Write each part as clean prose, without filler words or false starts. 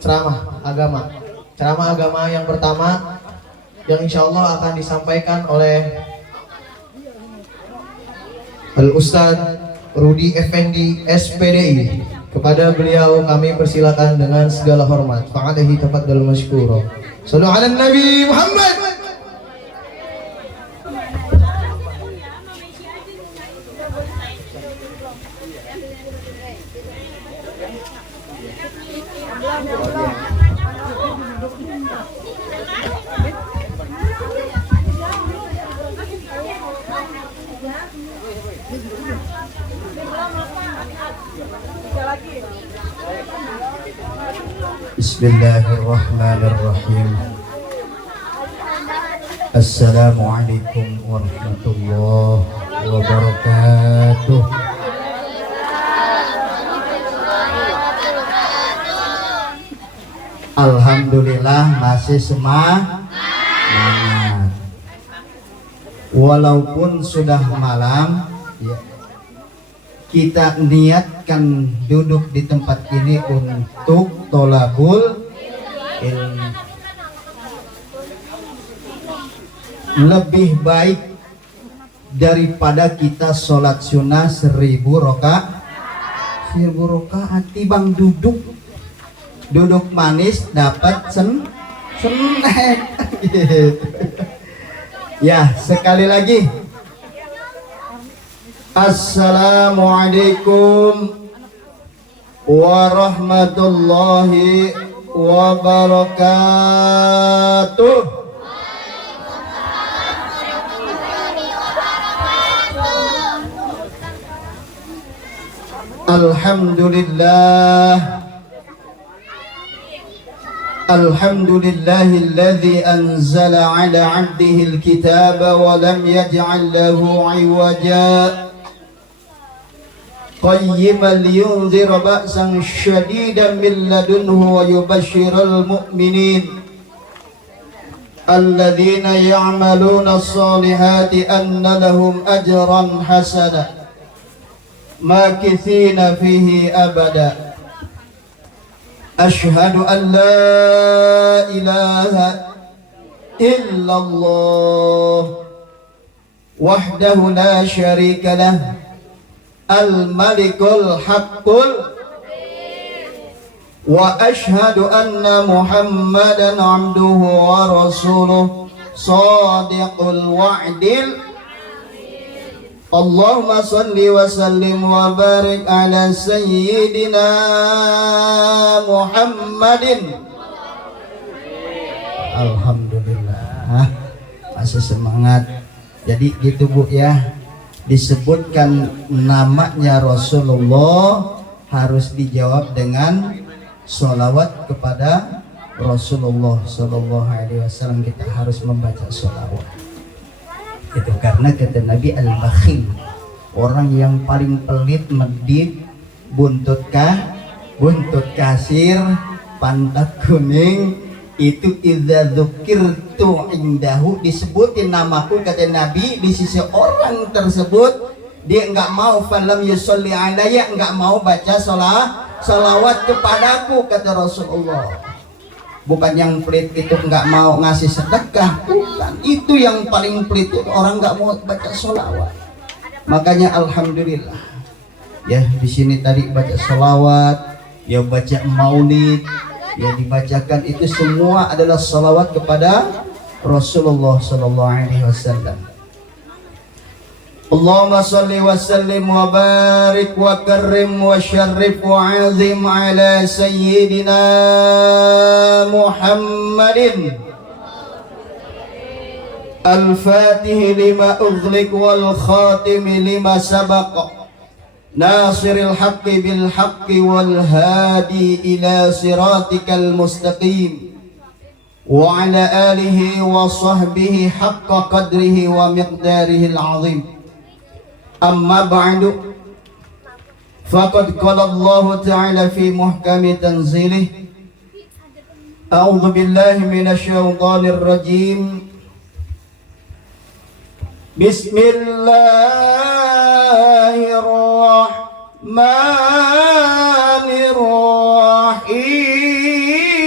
ceramah agama yang pertama yang insya Allah akan disampaikan oleh Al-Ustadz Rudi Effendi SPDI. Kepada beliau kami persilakan dengan segala hormat. Fa'alaihi tafaddal masykura. Shallu ala Nabi Muhammad. Bismillahirrahmanirrahim. Assalamualaikum warahmatullahi wabarakatuh. Alhamdulillah masih semangat. Walaupun sudah malam, ya, kita niatkan duduk di tempat ini untuk tolabul ilmu. Lebih baik daripada kita sholat sunnah 1000 rakaat tibang duduk manis dapat snack. Ya, sekali lagi Assalamualaikum warahmatullahi wabarakatuh. Alhamdulillah. Alhamdulillahilladzi anzala ala 'abdihil kitaba wa lam yaj'al lahu 'iwaja. qayyiman liyunzira ba'san syadidan min ladunhu wa yubashshiral mu'minin alladzina ya'maluna as-solihati anna lahum ajran hasana makithina fihi abada. Ashhadu an la ilaha illallah wahdahu la syarika lah al-malikul haqqul wa ashhadu anna muhammadan abduhu wa rasuluh sadiqul wa'dil. Allahumma salli wa sallim wa barik ala sayyidina Muhammadin. Alhamdulillah, masih semangat. Jadi gitu Bu ya, disebutkan namanya Rasulullah harus dijawab dengan sholawat kepada Rasulullah Sallallahu Alaihi Wasallam. Kita harus membaca sholawat. Itu karena kata Nabi al-bakhil, orang yang paling pelit, medit, buntut kasir, pantat kuning, itu idza dzukirtu indahu, disebutin namaku kata Nabi di sisi orang tersebut, dia enggak mau falam yusolli alayya, enggak mau baca salawat kepadaku kata Rasulullah. Bukan yang pelit itu enggak mau ngasih sedekah, bukan. Itu yang paling pelit itu orang enggak mau baca sholawat. Makanya alhamdulillah ya, di sini tadi baca sholawat, ya baca maulid, ya dibacakan, itu semua adalah sholawat kepada Rasulullah Sallallahu Alaihi Wasallam. Allahumma salli wa sallim wa barik wa karrim wa syarrif wa azim ala sayyidina Muhammadin al-fatih lima ughliq wal khatim lima sabaq nasiril haqqi bil haqqi wal hadi ila siratikal mustaqim wa ala alihi wa sahbihi haqqa qadrihi wa miqdarihi al-azim. Amma ba'du, faqad qala Allah Ta'ala fi muhkami tanzilih, a'udzu billahi minasy syaithanir rajim. Bismillahirrahmanirrahim.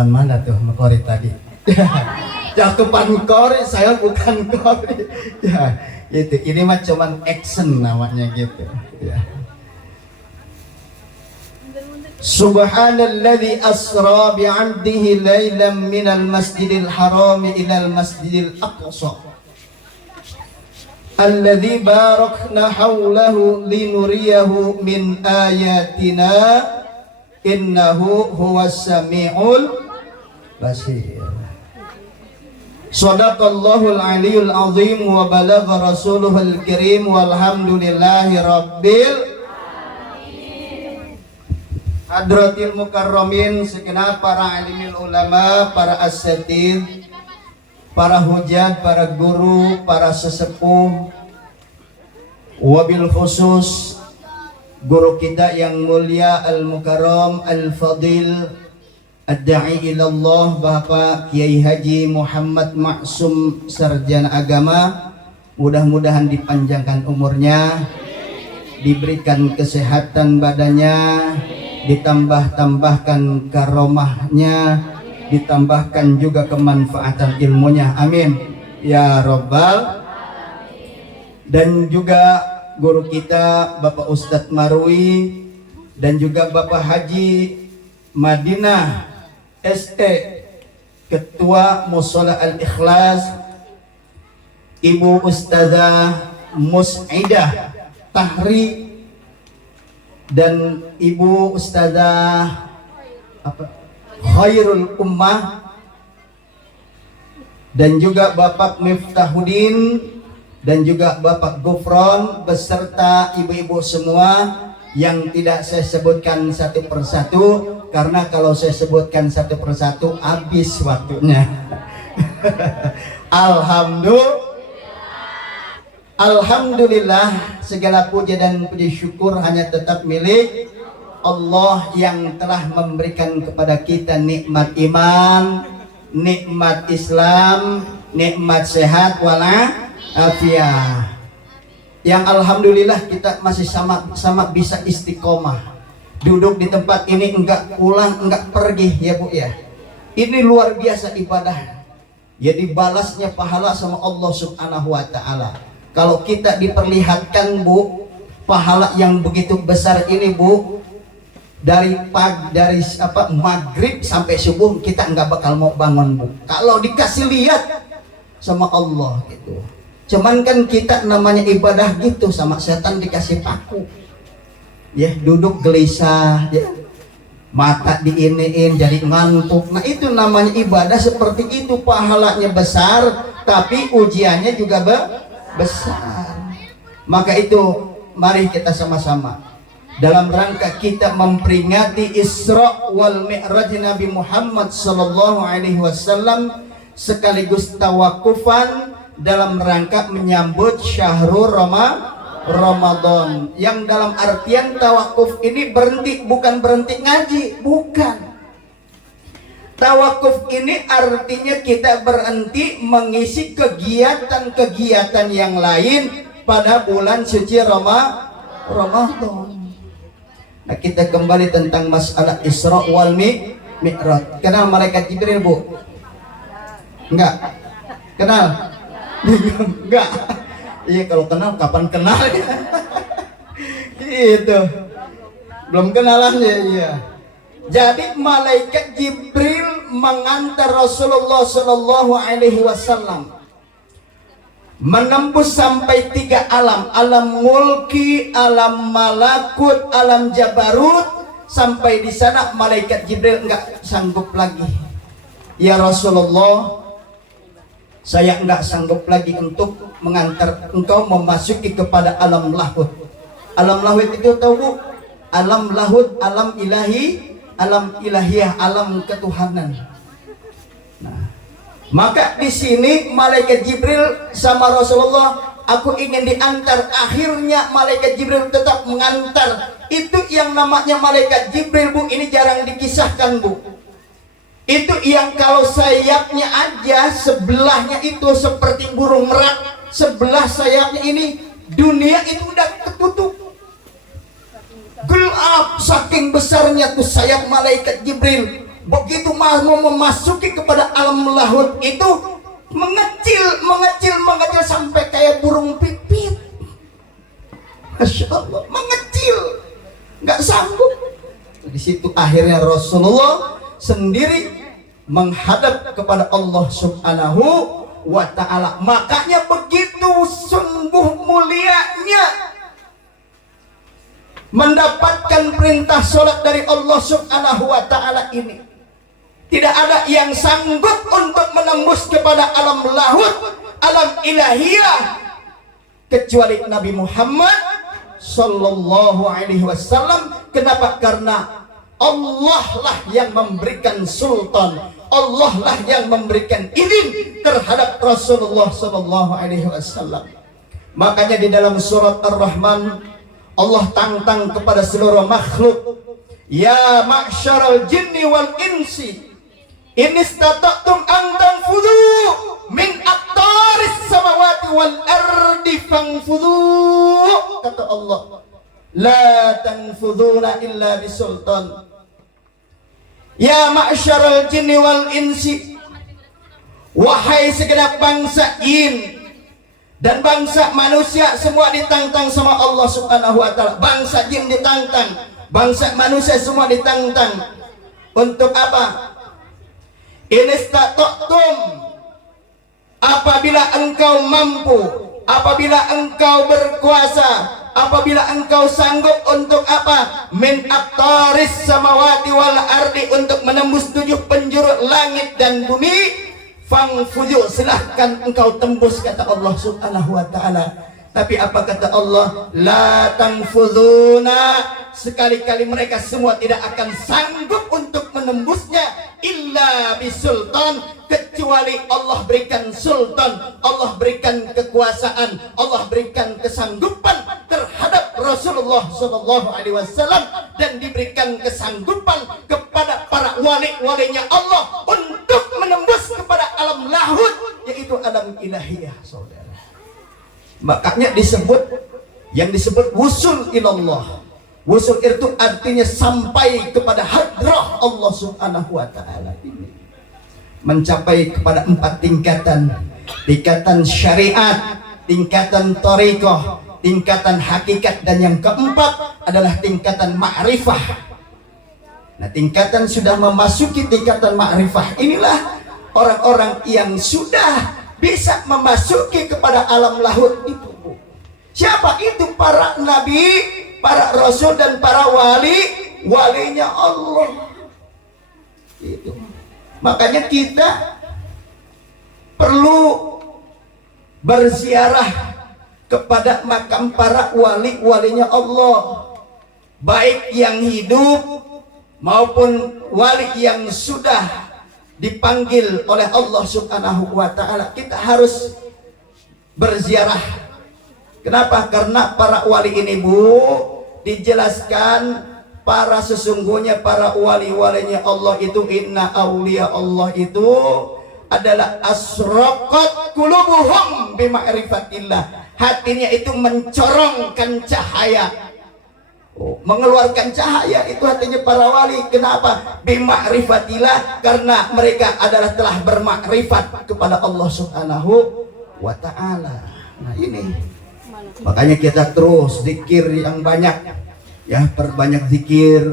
cakupan mana tuh Kori tadi? Cakupan Kori, saya bukan Kori. Ya, itu. Ini mah cuman action namanya gitu. Ya. Subhanalladzi asra bi'abdihi lailan minal masjidil haram ilal masjidil aqsa alladzi barakna haulahu linuriyahu min ayatina innahu huwas samiul basir. Shadaqallahul aliyul azim wa balagha rasuluhul karim walhamdulillahi rabbil Hadratil mukarramin, segenap para alimil ulama, para asatid, para hujat, para guru, para sesepuh, wabil khusus guru kita yang mulia al-mukarram al-fadil ad-da'i ilallah Bapak Kiai Haji Muhammad Maksum sarjana agama, mudah-mudahan dipanjangkan umurnya, diberikan kesehatan badannya, ditambah-tambahkan karomahnya, ditambahkan juga kemanfaatan ilmunya, amin ya robbal. Dan juga guru kita Bapak Ustadz Marwi dan juga Bapak Haji Madinah ST, Ketua Mushola Al-Ikhlas, Ibu Ustazah Mus'idah Tahri, dan Ibu Ustazah Khairul Ummah, dan juga Bapak Miftahuddin, dan juga Bapak Gufron, beserta ibu-ibu semua yang tidak saya sebutkan satu persatu, karena kalau saya sebutkan satu persatu habis waktunya. Alhamdulillah, segala puja dan puji syukur hanya tetap milik Allah yang telah memberikan kepada kita nikmat iman, nikmat Islam, nikmat sehat walafiat. Yang alhamdulillah kita masih sama bisa istiqomah. Duduk di tempat ini, enggak pulang, enggak pergi ya Bu ya. Ini luar biasa ibadah. Ya dibalasnya pahala sama Allah Subhanahu wa taala. Kalau kita diperlihatkan Bu, pahala yang begitu besar ini Bu, dari maghrib sampai subuh kita nggak bakal mau bangun Bu. Kalau dikasih lihat sama Allah gitu. Cuman kan kita namanya ibadah gitu, sama setan dikasih paku. Ya duduk gelisah, ya mata diiniin jadi ngantuk. Nah itu namanya ibadah seperti itu, pahalanya besar, tapi ujiannya juga besar. Maka itu mari kita sama-sama dalam rangka kita memperingati Isra wal Mi'raj Nabi Muhammad sallallahu alaihi wasallam, sekaligus tawakufan dalam rangka menyambut syahrul Ramadan, yang dalam artian tawakuf ini berhenti, bukan berhenti ngaji, bukan. Tawakuf ini artinya kita berhenti mengisi kegiatan-kegiatan yang lain pada bulan suci Ramadan. Nah, kita kembali tentang masalah Isra wal Mi'raj. Kenal malaikat Jibril Bu? Enggak? Kenal? Enggak? Iya, kalau kenal kapan kenal ya? Itu belum kenalan ya. Iya. Jadi malaikat Jibril mengantar Rasulullah Shallallahu Alaihi Wasallam menembus sampai 3 alam, alam mulki, alam malakut, alam jabarut. Sampai di sana malaikat Jibril enggak sanggup lagi. Ya Rasulullah, saya enggak sanggup lagi untuk mengantar engkau memasuki kepada alam lahut. Alam lahut itu tahu Bu? Alam lahut, alam ilahi, alam ilahiyah, alam ketuhanan. Nah, maka di sini malaikat Jibril sama Rasulullah, aku ingin diantar. Akhirnya malaikat Jibril tetap mengantar. Itu yang namanya malaikat Jibril Bu, ini jarang dikisahkan Bu. Itu yang kalau sayapnya aja sebelahnya itu seperti burung merak, sebelah sayapnya ini dunia itu udah ketutup gelap, saking besarnya tuh sayap malaikat Jibril. begitu mau memasuki kepada alam lahut itu mengecil sampai kayak burung pipit. Masya Allah, mengecil, nggak sanggup. Di situ akhirnya Rasulullah sendiri menghadap kepada Allah Subhanahu wa ta'ala. Makanya begitu sungguh mulianya mendapatkan perintah sholat dari Allah Subhanahu wa ta'ala ini. Tidak ada yang sanggup untuk menembus kepada alam lahut, alam ilahiyah, kecuali Nabi Muhammad sallallahu alaihi wasallam. Kenapa? Karena Allah lah yang memberikan sultan, Allah lah yang memberikan izin terhadap Rasulullah sallallahu alaihi wasallam. Makanya di dalam surat Ar-Rahman Allah tantang kepada seluruh makhluk, ya ma'syaral jinni wal insi in istata'tum an tanfudhu min aqtaris samawati wal ardi fanfudhu. Kata Allah, la tanfudhuna illa bisultan. Ya ma'syaral jinni wal insi, wahai segenap bangsa jin dan bangsa manusia, semua ditantang sama Allah Subhanahu wa ta'ala. Bangsa jin ditantang, bangsa manusia semua ditantang. Untuk apa? Inistata'tum, apabila engkau mampu, apabila engkau berkuasa, apabila engkau sanggup untuk apa? Min aqtaris samawati wal ardi, untuk menembus 7 penjuru langit dan bumi. Fangfuju, silahkan engkau tembus, kata Allah Subhanahu wa ta'ala. Tapi apa kata Allah? La tanfuduna, sekali-kali mereka semua tidak akan sanggup untuk menembusnya illa bisultan, kecuali Allah berikan sultan, Allah berikan kekuasaan, Allah berikan kesanggupan terhadap Rasulullah sallallahu alaihi wasallam, dan diberikan kesanggupan kepada para wali-walinya Allah untuk menembus kepada alam lahut, yaitu alam ilahiyah, saudara. Makanya yang disebut wusul ilallah. Wusul itu artinya sampai kepada hadrah Allah Subhanahu wa ta'ala ini. Mencapai kepada 4 tingkatan. Tingkatan syariat, tingkatan thariqah, tingkatan hakikat, dan yang keempat adalah tingkatan ma'rifah. Nah, tingkatan sudah memasuki tingkatan ma'rifah inilah orang-orang yang sudah bisa memasuki kepada alam lahut itu. Siapa itu? Para nabi, para rasul, dan para walinya Allah. Itu. Makanya kita perlu berziarah kepada makam para walinya Allah, baik yang hidup maupun wali yang sudah dipanggil oleh Allah Subhanahu wa ta'ala. Kita harus berziarah. Kenapa? Karena para wali ini, Bu, dijelaskan para sesungguhnya para wali-walinya Allah itu, inna awliya Allah itu adalah asraqat qulubuhum bima'rifatillah. Hatinya itu mencorongkan cahaya, mengeluarkan cahaya, itu hatinya para wali. Kenapa? Bima'rifatillah, karena mereka adalah telah bermakrifat kepada Allah Subhanahu wa ta'ala. Nah, ini makanya kita terus zikir yang banyak, ya, perbanyak zikir,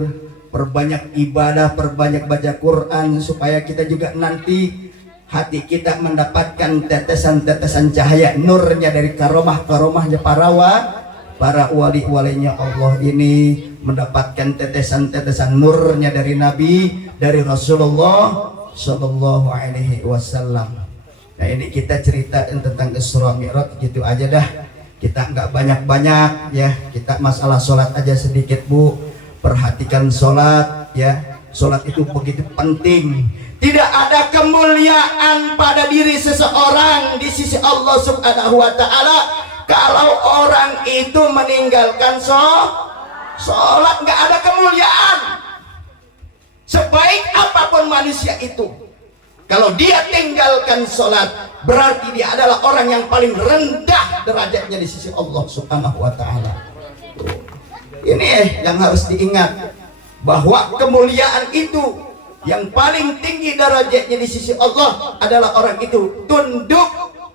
perbanyak ibadah, perbanyak baca Quran, supaya kita juga nanti hati kita mendapatkan tetesan-tetesan cahaya nurnya dari karomah-karomahnya para wali-walinya Allah ini, mendapatkan tetesan-tetesan nurnya dari Nabi, dari Rasulullah sallallahu alaihi wasallam. Nah, ini kita cerita tentang Isra Mi'raj gitu aja dah. Kita nggak banyak-banyak, ya. Kita masalah sholat aja sedikit, Bu. Perhatikan sholat, ya. Sholat itu begitu penting. Tidak ada kemuliaan pada diri seseorang di sisi Allah Subhanahu wa ta'ala kalau orang itu meninggalkan sholat. Nggak ada kemuliaan. Sebaik apapun manusia itu, kalau dia tinggalkan sholat, berarti dia adalah orang yang paling rendah derajatnya di sisi Allah Subhanahu wa ta'ala. Ini yang harus diingat, bahwa kemuliaan itu yang paling tinggi derajatnya di sisi Allah adalah orang itu tunduk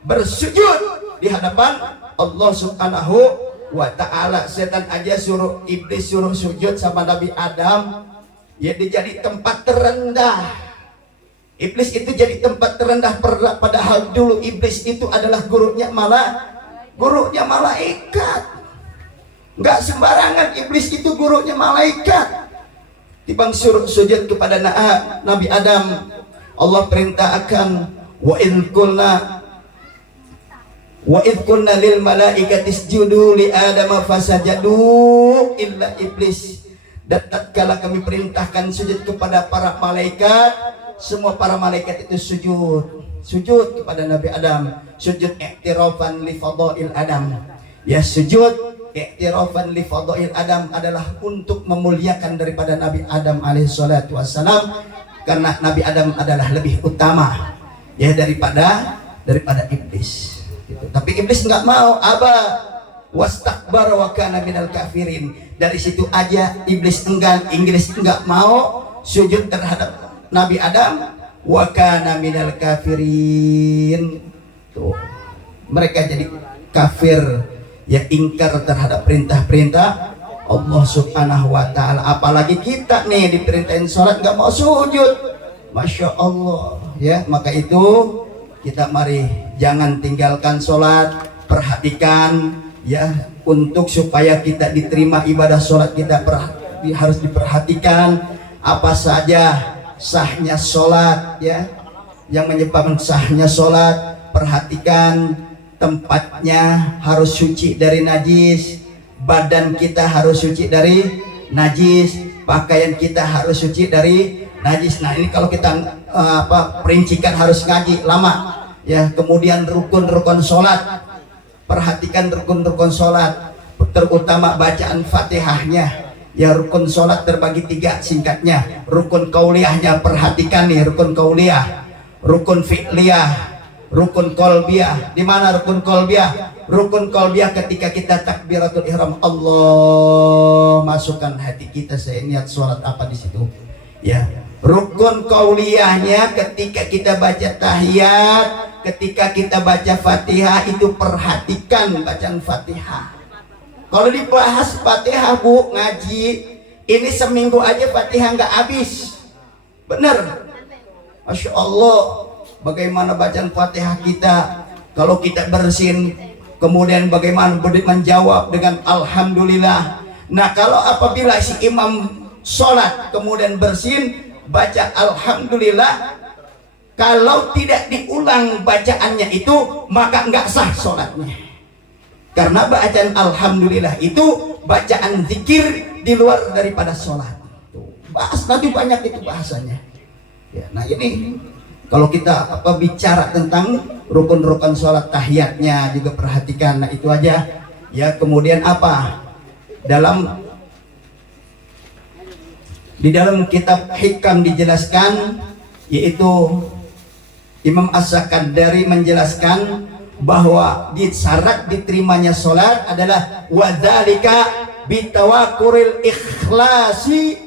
bersujud di hadapan Allah Subhanahu wa ta'ala. Setan aja suruh, iblis suruh sujud sama Nabi Adam, ya dia jadi tempat terendah. Iblis itu jadi tempat terendah, padahal dulu iblis itu adalah gurunya malaikat. Nggak sembarangan iblis itu gurunya malaikat. Tibang suruh sujud kepada Nabi Adam, Allah perintahkan wa idh qulna lil malaikati isjudu li adama fasajadu illa iblis. Dan tatkala kami perintahkan sujud kepada para malaikat, semua para malaikat itu sujud kepada Nabi Adam, sujud i'tirafan li fadail Adam. Ya, sujud i'tirafan li fadail Adam adalah untuk memuliakan daripada Nabi Adam alaihi salatu wassalam, karena Nabi Adam adalah lebih utama ya daripada iblis gitu. Tapi iblis nggak mau, aba wastakbar wa kana minal kafirin. Dari situ aja iblis enggan, Inggris enggak mau sujud terhadap Nabi Adam, wa kana minal kafirin. Tuh, mereka jadi kafir, ya ingkar terhadap perintah-perintah Allah Subhanahu wa ta'ala. Apalagi kita nih diperintahin sholat nggak mau sujud, Masya Allah ya. Maka itu kita mari jangan tinggalkan sholat, perhatikan ya, untuk supaya kita diterima ibadah sholat kita harus diperhatikan apa saja sahnya sholat ya, yang menyebabkan sahnya sholat. Perhatikan tempatnya harus suci dari najis, badan kita harus suci dari najis, pakaian kita harus suci dari najis. Nah ini kalau kita perincikan harus ngaji lama ya. Kemudian rukun-rukun sholat, perhatikan rukun-rukun sholat, terutama bacaan Fatihahnya ya. Rukun sholat terbagi 3 singkatnya. Rukun kauliyahnya perhatikan nih, rukun kauliyah, rukun fi'liyah, rukun kolbiyah. Di mana rukun kolbiyah? Rukun kolbiyah ketika kita takbiratul ihram, Allah masukkan hati kita, saya niat sholat apa di situ ya. Rukun kauliyahnya ketika kita baca tahiyat, ketika kita baca Fatihah, itu perhatikan bacaan Fatihah. Kalau dibahas Fatihah bu ngaji ini seminggu aja Fatihah nggak habis, bener. Masya Allah, bagaimana bacaan Fatihah kita. Kalau kita bersin, kemudian bagaimana menjawab dengan Alhamdulillah. Nah kalau apabila si imam sholat kemudian bersin baca Alhamdulillah, kalau tidak diulang bacaannya itu maka nggak sah sholatnya, karena bacaan Alhamdulillah itu bacaan zikir di luar daripada sholat. Bahas nanti banyak itu bahasanya ya. Nah ini kalau kita bicara tentang rukun-rukun sholat, tahiyatnya juga perhatikan. Nah itu aja ya. Kemudian di dalam kitab Hikam dijelaskan, yaitu Imam As-Sakandari menjelaskan bahwa syarat diterimanya sholat adalah wadzalika bitawakkuril ikhlasi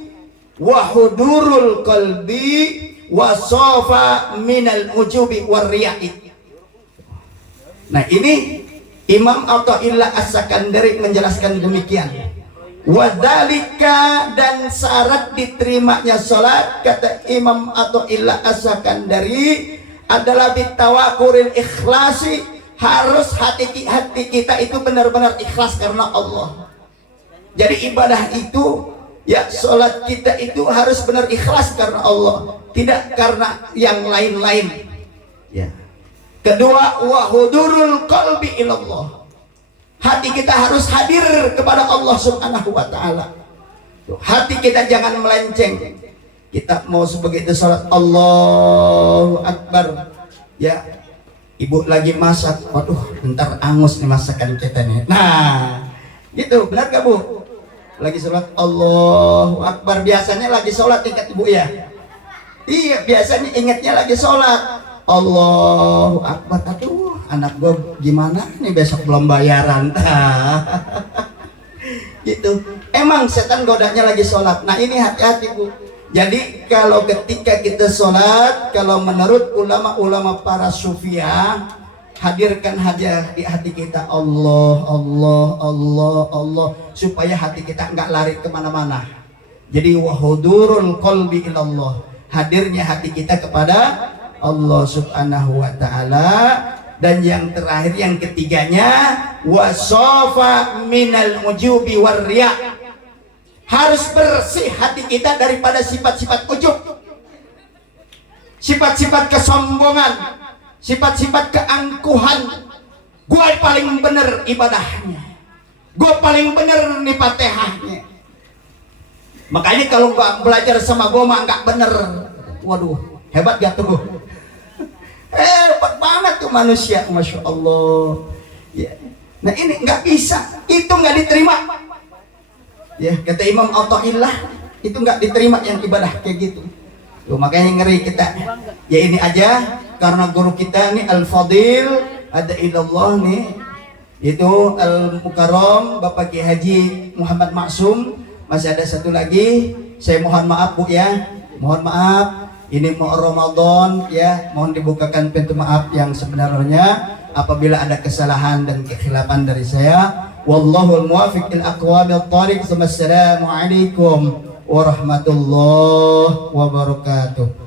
wa hudurul qalbi wa sofa minal ujubi warriya'i. Nah ini Imam Athaillah As-Sakandari menjelaskan demikian. Wadzalika, dan syarat diterimanya sholat kata Imam Athaillah As-Sakandari adalah bitawakkuril ikhlasi, harus hati kita itu benar-benar ikhlas karena Allah. Jadi ibadah itu ya, sholat kita itu harus benar ikhlas karena Allah, tidak karena yang lain-lain ya. Kedua, wa hudurul qalbi ilallah, hati kita harus hadir kepada Allah Subhanahu wa ta'ala. Hati kita jangan melenceng. Kita mau sebegitu sholat Allahu Akbar ya, ibu lagi masak, waduh ntar angus nih masakan kita nih. Nah gitu, benar gak bu? Lagi sholat Allahu Akbar, biasanya lagi sholat ingat ibu ya? Iya, biasanya ingatnya lagi sholat Allahu Akbar. Aduh anak gue gimana nih besok belum bayaran. Gitu. Emang setan godanya lagi sholat. Nah ini hati-hati bu, Jadi kalau ketika kita sholat, kalau menurut ulama-ulama para sufiah, hadirkan aja di hati kita Allah, Allah, Allah, Allah, supaya hati kita nggak lari kemana-mana. Jadi wahudurul qalbi ilallah, hadirnya hati kita kepada Allah subhanahu wa ta'ala. Dan yang terakhir, yang ketiganya, wasofa minal ujubi warriya, harus bersih hati kita daripada sifat-sifat ujub, sifat-sifat kesombongan, sifat-sifat keangkuhan. Gue paling bener ibadahnya, gue paling bener nih fatihahnya. Makanya kalau gak belajar sama gue mah gak bener. Waduh, hebat gak tuh? Hebat banget tuh manusia, Masya Allah ya. Nah ini nggak bisa, itu nggak diterima ya. Kata Imam Athaillah, itu nggak diterima yang ibadah kayak gitu tuh. Makanya ngeri kita ya. Ini aja karena guru kita nih Al-Fadil ada ilallah nih, itu Al-Mukarram Bapak Ki Haji Muhammad Maksum. Masih ada satu lagi, saya mohon maaf Bu ya, mohon maaf. Ini mau Ramadan ya, mohon dibukakan pintu maaf yang sebenarnya apabila ada kesalahan dan kekhilafan dari saya. Wallahul muwaffiq ila aqwamit thariq. Wassalamualaikum warahmatullahi wabarakatuh.